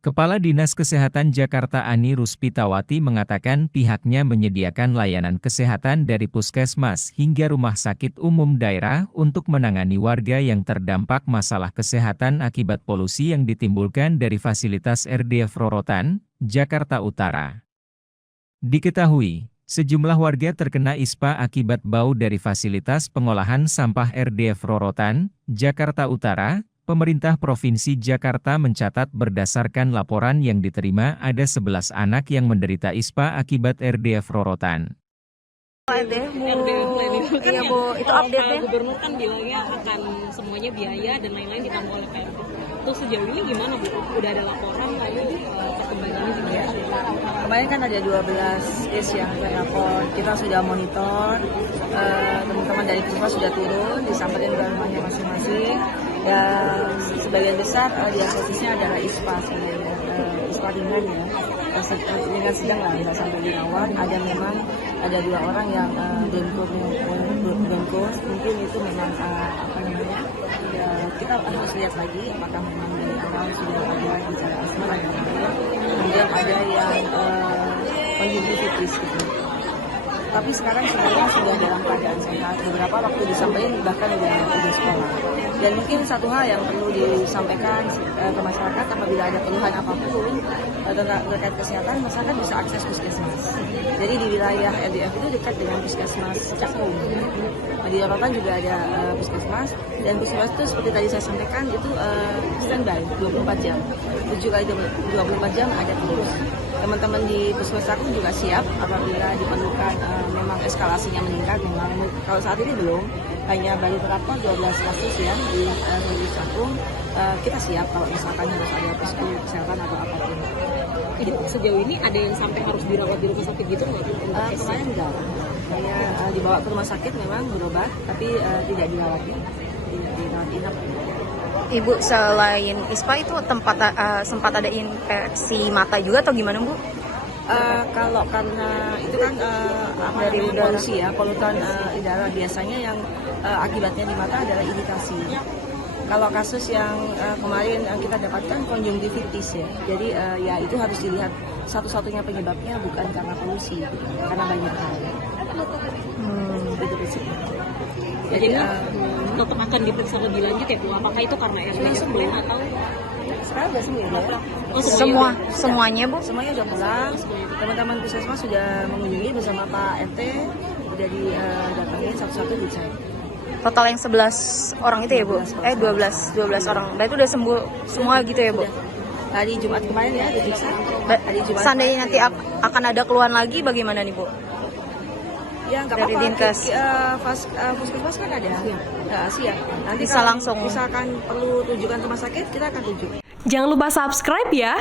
Kepala Dinas Kesehatan Jakarta Ani Ruspitawati mengatakan pihaknya menyediakan layanan kesehatan dari puskesmas hingga rumah sakit umum daerah untuk menangani warga yang terdampak masalah kesehatan akibat polusi yang ditimbulkan dari fasilitas RDF Rorotan, Jakarta Utara. Diketahui, sejumlah warga terkena ISPA akibat bau dari fasilitas pengolahan sampah RDF Rorotan, Jakarta Utara. Pemerintah Provinsi Jakarta mencatat berdasarkan laporan yang diterima ada 11 anak yang menderita ISPA akibat RDF Rorotan. RDF kan iya Bu, itu update-nya. Gubernur kan bilangnya akan semuanya biaya dan lain-lain ditanggung oleh Pemprov. Terus sejauh ini gimana Bu? Udah ada laporan lalu perkembangannya gimana? Kemarin kan ada 12 case yang terlapor. Kita sudah monitor, teman-teman dari puskesmas sudah turun, disampaikan ke rumahnya masing-masing. Dan sebagian besar diagnosisnya adalah ISPA sebenarnya, ISPA ringan ya, ringan sedang lah, nggak sampai dirawat. Ada memang ada 2 orang yang bronkus, mungkin itu memang apa namanya, ya, kita harus lihat lagi apakah memang dari awal sudah ada gejala asma dan lain-lain. Kemudian ada yang konjungtivitis gitu. Tapi sekarang sebenarnya sudah dalam keadaan sehat. Beberapa waktu disampaikan bahkan udah sekolah. Dan mungkin satu hal yang perlu disampaikan ke masyarakat, apabila ada keluhan apapun terkait kesehatan, masyarakat bisa akses puskesmas. Jadi di wilayah RDF itu dekat dengan puskesmas Cakung. Di Rorotan juga ada puskesmas, dan puskesmas itu seperti tadi saya sampaikan itu standby 24 jam. 7 kali 24 jam ada terus. Teman-teman di puskesmas Cakung juga siap apabila diperlukan memang eskalasinya meningkat. Memang kalau saat ini belum, hanya baru terdapat 12 kasus ya di Cakung. Kita siap kalau misalkan harus ada posko kesehatan atau apapun. Sejauh ini ada yang sampai harus dirawat di rumah sakit gitu nggak? Kemarin enggak. Hanya dibawa ke rumah sakit memang berobat, tapi tidak dirawat ya. Dirawat inap. Ibu, selain ISPA itu sempat ada infeksi mata juga atau gimana Bu? Kalau karena itu kan dari polusi ya, polutan udara biasanya yang akibatnya di mata adalah iritasi. Kalau kasus yang kemarin kita dapatkan konjungtivitis ya, jadi ya itu harus dilihat satu-satunya penyebabnya bukan karena polusi, karena banyak hal. Jadi tetap akan diperiksa lebih lanjut ya Bu, apakah itu karena sembuh atau sekarang sudah sembuh ya? Semuanya Bu? Semuanya sudah pulang. Teman-teman puskesmas sudah mengunjungi bersama Pak RT, sudah didatangin satu-satu dicek. Total yang 11 orang itu ya Bu? 12 orang. Berarti udah sembuh semua gitu ya Bu? Hari Jumat kemarin ya diperiksa. Seandainya nanti akan ada keluhan lagi bagaimana nih Bu? Ya nggak dari apa-apa. Dinkes. Puskesmas kan ada. Siap. Nanti bisa kalau langsung. Misalkan perlu rujukan rumah sakit, kita akan rujuk. Jangan lupa subscribe ya.